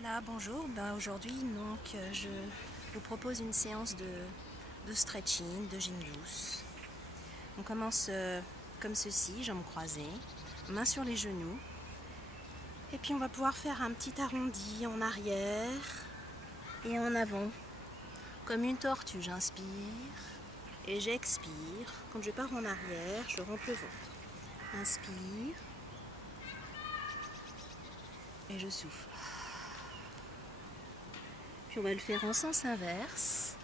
Voilà, bonjour. Aujourd'hui, je vous propose une séance de stretching, de gym douce. On commence comme ceci, jambes croisées, mains sur les genoux. Et puis on va pouvoir faire un petit arrondi en arrière et en avant. Comme une tortue, j'inspire et j'expire. Quand je pars en arrière, je rentre le ventre. Inspire et je souffle. Puis on va le faire en sens inverse.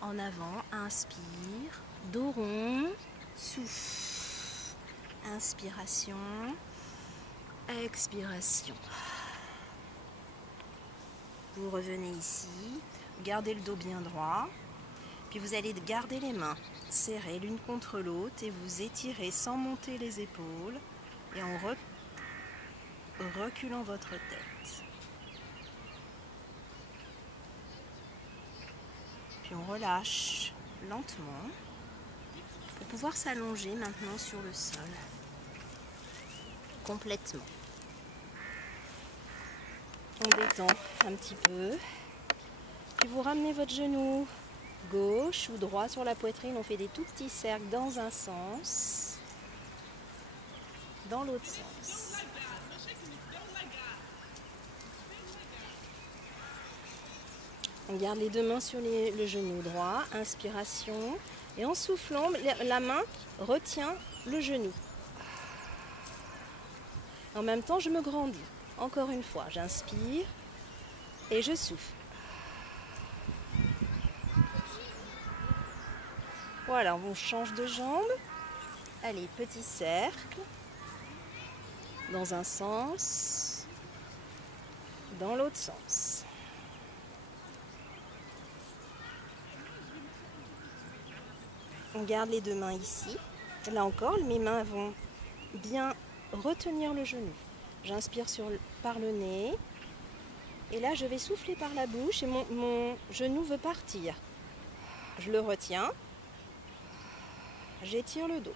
En avant, inspire, dos rond, souffle. Inspiration, expiration. Vous revenez ici, gardez le dos bien droit. Puis vous allez garder les mains serrées l'une contre l'autre et vous étirez sans monter les épaules et en reculant votre tête. Puis on relâche lentement pour pouvoir s'allonger maintenant sur le sol complètement. On détend un petit peu. Puis vous ramenez votre genou gauche ou droit sur la poitrine. On fait des tout petits cercles dans un sens, dans l'autre sens. On garde les deux mains sur le genou droit, inspiration, et en soufflant, la main retient le genou. En même temps, je me grandis. Encore une fois, j'inspire et je souffle. Voilà, on change de jambe. Allez, petit cercle, dans un sens, dans l'autre sens. On garde les deux mains ici. Là encore, mes mains vont bien retenir le genou. J'inspire par le nez. Et là, je vais souffler par la bouche et mon genou veut partir. Je le retiens. J'étire le dos.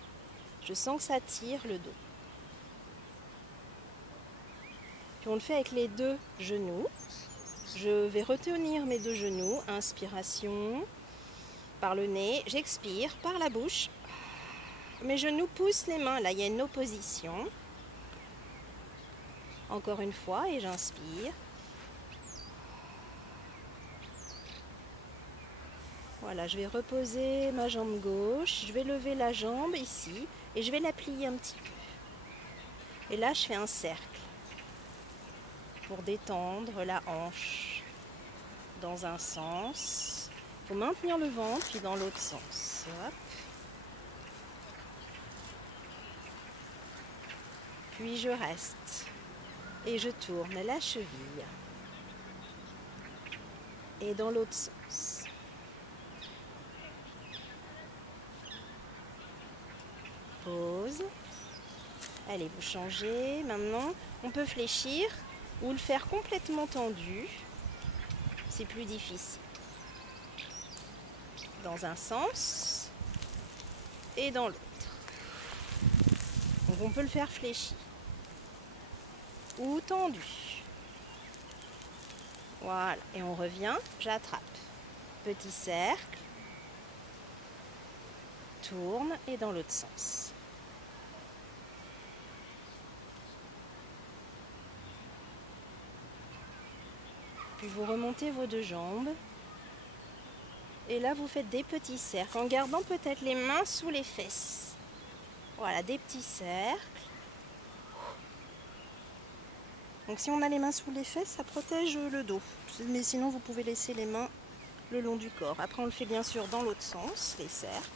Je sens que ça tire le dos. Puis on le fait avec les deux genoux. Je vais retenir mes deux genoux. Inspiration. Par le nez, j'expire par la bouche. Mes genoux poussent les mains. Là, il y a une opposition. Encore une fois, et j'inspire. Voilà, je vais reposer ma jambe gauche. Je vais lever la jambe ici et je vais la plier un petit peu. Et là, je fais un cercle pour détendre la hanche dans un sens. Il faut maintenir le ventre, puis dans l'autre sens. Hop. Puis je reste. Et je tourne la cheville. Et dans l'autre sens. Pause. Allez, vous changez. Maintenant, on peut fléchir ou le faire complètement tendu. C'est plus difficile. Dans un sens et dans l'autre. Donc on peut le faire fléchi ou tendu. Voilà, et on revient, j'attrape. Petit cercle, tourne et dans l'autre sens. Puis vous remontez vos deux jambes. Et là, vous faites des petits cercles en gardant peut-être les mains sous les fesses. Voilà, des petits cercles. Donc si on a les mains sous les fesses, ça protège le dos. Mais sinon, vous pouvez laisser les mains le long du corps. Après, on le fait bien sûr dans l'autre sens, les cercles,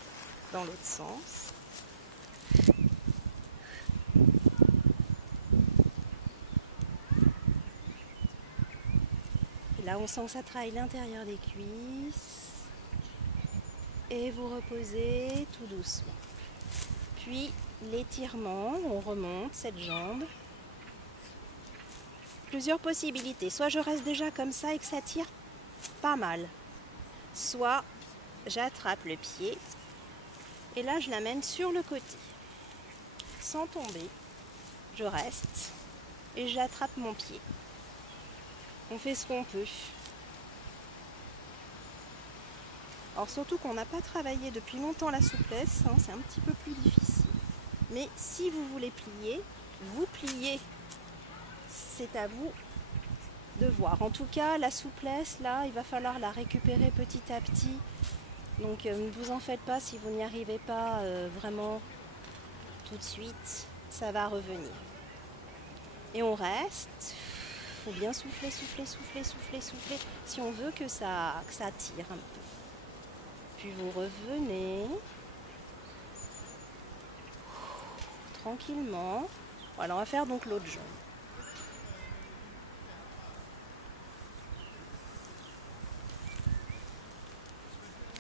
dans l'autre sens. Et là, on sent que ça travaille l'intérieur des cuisses. Et vous reposez tout doucement. Puis l'étirement, on remonte cette jambe. Plusieurs possibilités. Soit je reste déjà comme ça et que ça tire pas mal. Soit j'attrape le pied et là je l'amène sur le côté. Sans tomber, je reste et j'attrape mon pied. On fait ce qu'on peut. Alors surtout qu'on n'a pas travaillé depuis longtemps la souplesse, hein, c'est un petit peu plus difficile. Mais si vous voulez plier, vous pliez. C'est à vous de voir. En tout cas, la souplesse, là, il va falloir la récupérer petit à petit. Donc ne vous en faites pas si vous n'y arrivez pas vraiment tout de suite. Ça va revenir. Et on reste. Il faut bien souffler, souffler, souffler, souffler, souffler. Si on veut que ça tire un peu. Puis vous revenez. Tranquillement. Voilà, on va faire donc l'autre jambe.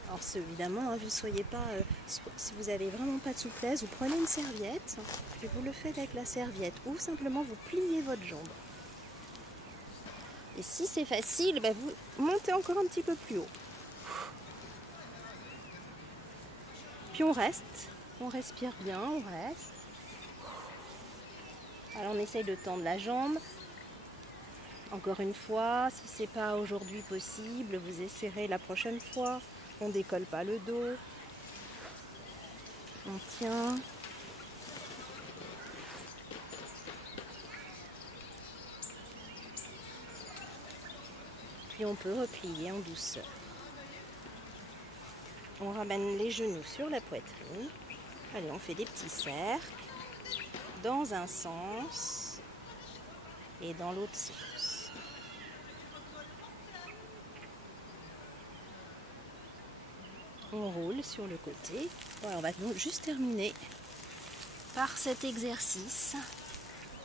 Alors évidemment, hein, vous ne soyez pas, si vous n'avez vraiment pas de souplesse, vous prenez une serviette et vous le faites avec la serviette ou simplement vous pliez votre jambe. Et si c'est facile, bah, vous montez encore un petit peu plus haut. Puis on reste, on respire bien, on reste. Alors on essaye de tendre la jambe. Encore une fois, si c'est pas aujourd'hui possible, vous essaierez la prochaine fois. On décolle pas le dos. On tient. Puis on peut replier en douceur. On ramène les genoux sur la poitrine. Allez, on fait des petits cercles dans un sens et dans l'autre sens. On roule sur le côté. Voilà, on va donc juste terminer par cet exercice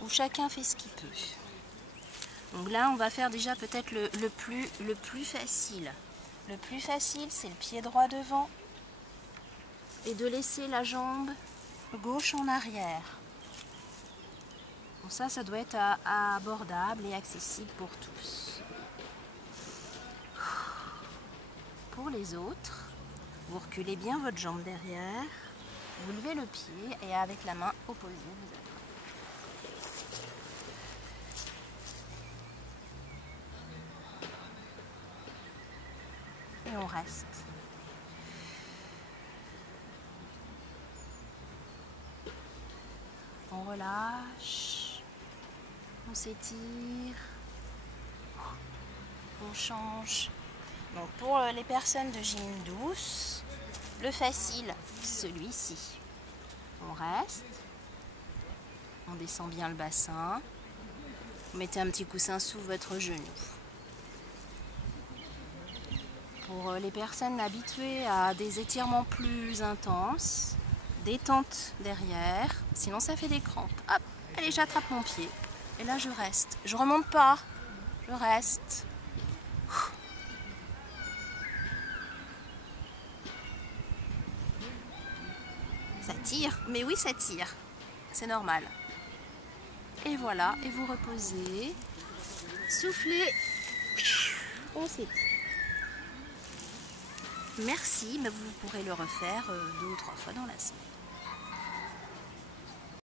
où chacun fait ce qu'il peut. Donc là, on va faire déjà peut-être le plus facile. Le plus facile, c'est le pied droit devant et de laisser la jambe gauche en arrière. Bon, ça doit être abordable et accessible pour tous. Pour les autres, vous reculez bien votre jambe derrière, vous levez le pied et avec la main opposée, vous attrapez. Et on reste. On relâche, on s'étire, on change. Donc pour les personnes de gym douce, le facile, celui-ci. On reste, on descend bien le bassin, vous mettez un petit coussin sous votre genou. Pour les personnes habituées à des étirements plus intenses, détente derrière, sinon ça fait des crampes. Hop, allez, j'attrape mon pied. Et là, je reste. Je remonte pas, je reste. Ça tire, mais oui, ça tire. C'est normal. Et voilà, et vous reposez. Soufflez. On s'étire. Merci, mais vous pourrez le refaire 2 ou 3 fois dans la semaine.